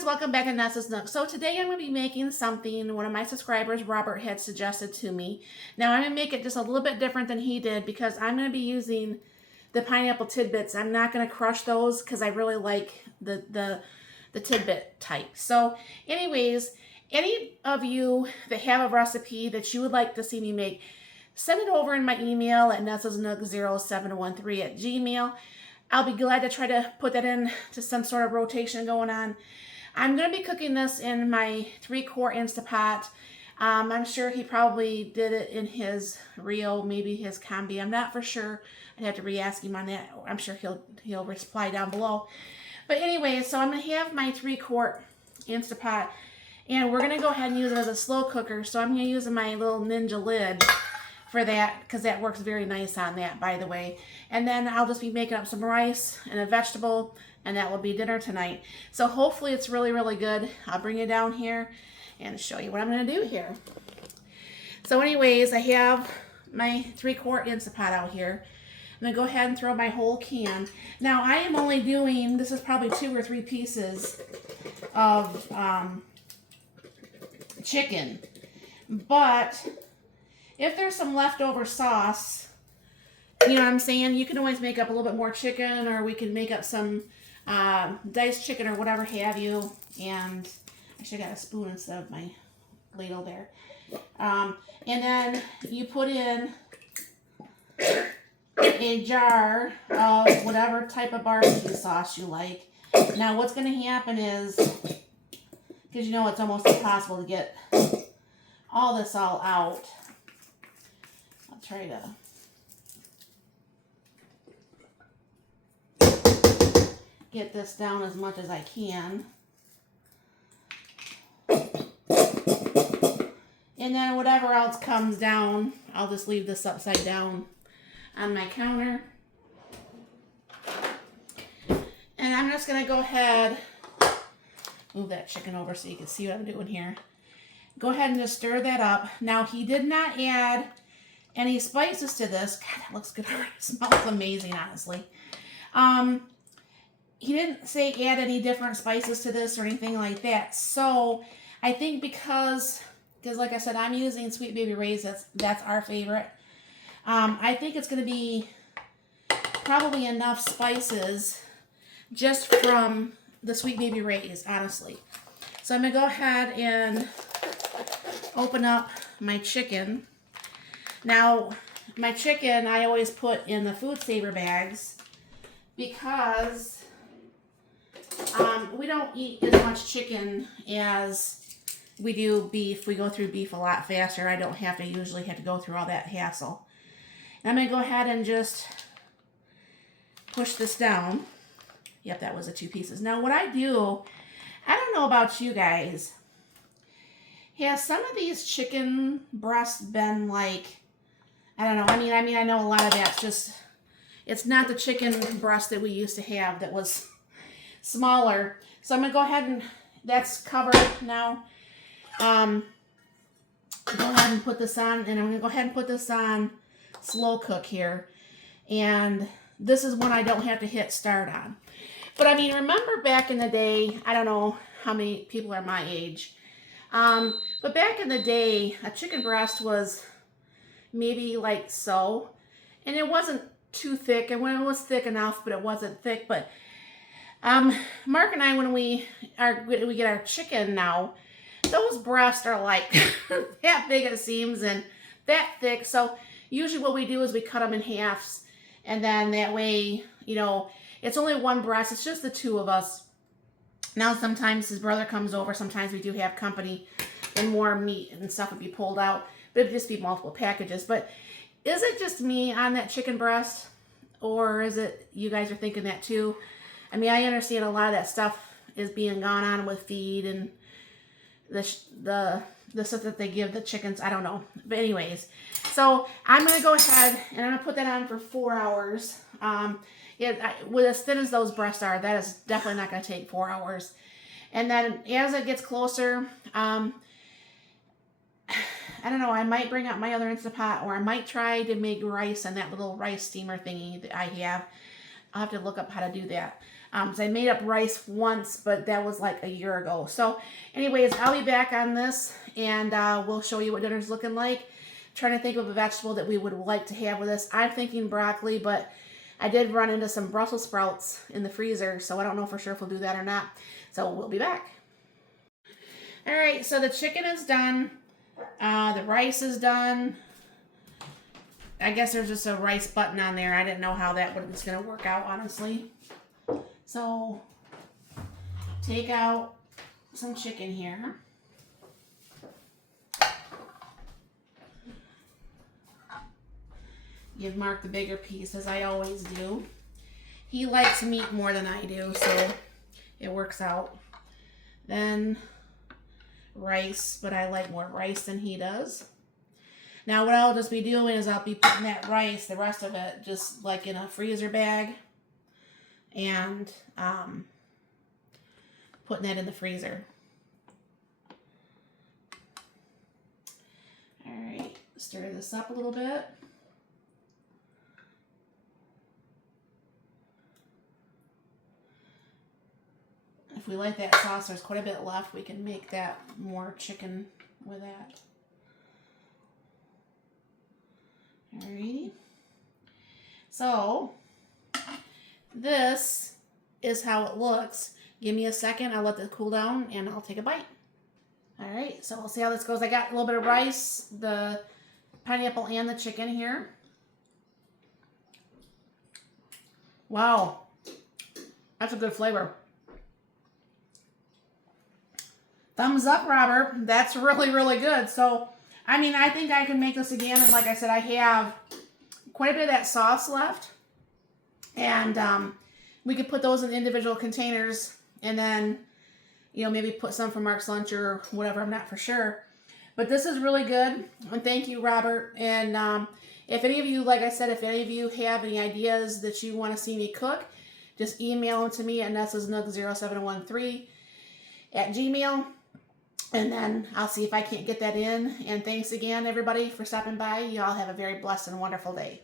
friends, welcome back to Nessa's Nook. So today I'm going to be making something one of my subscribers, Robert, had suggested to me. Now I'm going to make it just a little bit different than he did because I'm going to be using the pineapple tidbits. I'm not going to crush those because I really like the tidbit type. So anyways, any of you that have a recipe that you would like to see me make, send it over in my email at nessasnook0713@gmail.com. I'll be glad to try to put that in to some sort of rotation going on. I'm going to be cooking this in my 3-quart Instapot. I'm sure he probably did it in his Rio, maybe his Combi. I'm not for sure. I'd have to re-ask him on that. I'm sure he'll reply down below. But anyway, so I'm going to have my 3-quart Instapot, and we're going to go ahead and use it as a slow cooker. So I'm going to use my little Ninja lid for that because that works very nice on that, by the way. And then I'll just be making up some rice and a vegetable, and that will be dinner tonight. So hopefully it's really, really good. I'll bring you down here and show you what I'm going to do here. So anyways, I have my 3-quart Instapot out here. I'm going to go ahead and throw my whole can. Now I am only doing, this is probably 2 or 3 pieces of chicken, but if there's some leftover sauce, you know what I'm saying, you can always make up a little bit more chicken, or we can make up some diced chicken or whatever have you. And I should have got a spoon instead of my ladle there. And then you put in a jar of whatever type of barbecue sauce you like. Now what's going to happen is, because you know it's almost impossible to get all this all out, I'll try to get this down as much as I can. And then whatever else comes down, I'll just leave this upside down on my counter. And I'm just going to go ahead, move that chicken over so you can see what I'm doing here. Go ahead and just stir that up. Now he did not add any spices to this. God, that looks good. It smells amazing, honestly. He didn't say add any different spices to this or anything like that. So I think because like I said, I'm using Sweet Baby Ray's. That's our favorite. I think it's going to be probably enough spices just from the Sweet Baby Ray's, honestly. So I'm going to go ahead and open up my chicken. Now, my chicken I always put in the food saver bags because we don't eat as much chicken as we do beef. We go through beef a lot faster. I don't usually have to go through all that hassle. And I'm going to go ahead and just push this down. Yep, that was the 2 pieces. Now what I do, I don't know about you guys, has some of these chicken breasts been like, I don't know, I mean I know a lot of that's just, it's not the chicken breast that we used to have that was smaller. So I'm going to go ahead and, that's covered now. Go ahead and put this on, and I'm going to go ahead and put this on slow cook here. And this is one I don't have to hit start on. But I mean, remember back in the day, I don't know how many people are my age, but back in the day, a chicken breast was maybe like so, and it wasn't too thick, and when it was thick enough, but it wasn't thick. But Mark and I, when we get our chicken now, those breasts are like that big at seams and that thick. So usually what we do is we cut them in halves, and then that way, you know, it's only one breast. It's just the 2 of us. Now sometimes his brother comes over. Sometimes we do have company, and more meat and stuff would be pulled out. But it'd just be multiple packages. But is it just me on that chicken breast, or is it you guys are thinking that too? I mean, I understand a lot of that stuff is being gone on with feed and the stuff that they give the chickens. I don't know. But anyways, so I'm going to go ahead and I'm going to put that on for 4 hours. With as thin as those breasts are, that is definitely not going to take 4 hours. And then as it gets closer, I don't know, I might bring out my other Instapot, or I might try to make rice in that little rice steamer thingy that I have. I'll have to look up how to do that. So I made up rice once, but that was like a year ago. So anyways, I'll be back on this, and we'll show you what dinner's looking like. Trying to think of a vegetable that we would like to have with this. I'm thinking broccoli, but I did run into some Brussels sprouts in the freezer, so I don't know for sure if we'll do that or not. So we'll be back. All right, so the chicken is done. The rice is done. I guess there's just a rice button on there. I didn't know how that was going to work out, honestly. So, take out some chicken here. Give Mark the bigger piece, as I always do. He likes meat more than I do, so it works out. Then rice, but I like more rice than he does. Now what I'll just be doing is I'll be putting that rice, the rest of it, just like in a freezer bag, and putting that in the freezer. All right, stir this up a little bit. If we like that sauce, there's quite a bit left. We can make that more chicken with that. Alrighty. So, this is how it looks. Give me a second. I'll let this cool down and I'll take a bite. Alright, so we'll see how this goes. I got a little bit of rice, the pineapple, and the chicken here. Wow. That's a good flavor. Thumbs up, Robert. That's really, really good. So, I mean, I think I can make this again. And like I said, I have quite a bit of that sauce left. And we could put those in individual containers and then, you know, maybe put some for Mark's lunch or whatever. I'm not for sure. But this is really good. And thank you, Robert. And if any of you, like I said, if any of you have any ideas that you want to see me cook, just email them to me at nessasnook0713@gmail.com. And then I'll see if I can't get that in. And thanks again, everybody, for stopping by. You all have a very blessed and wonderful day.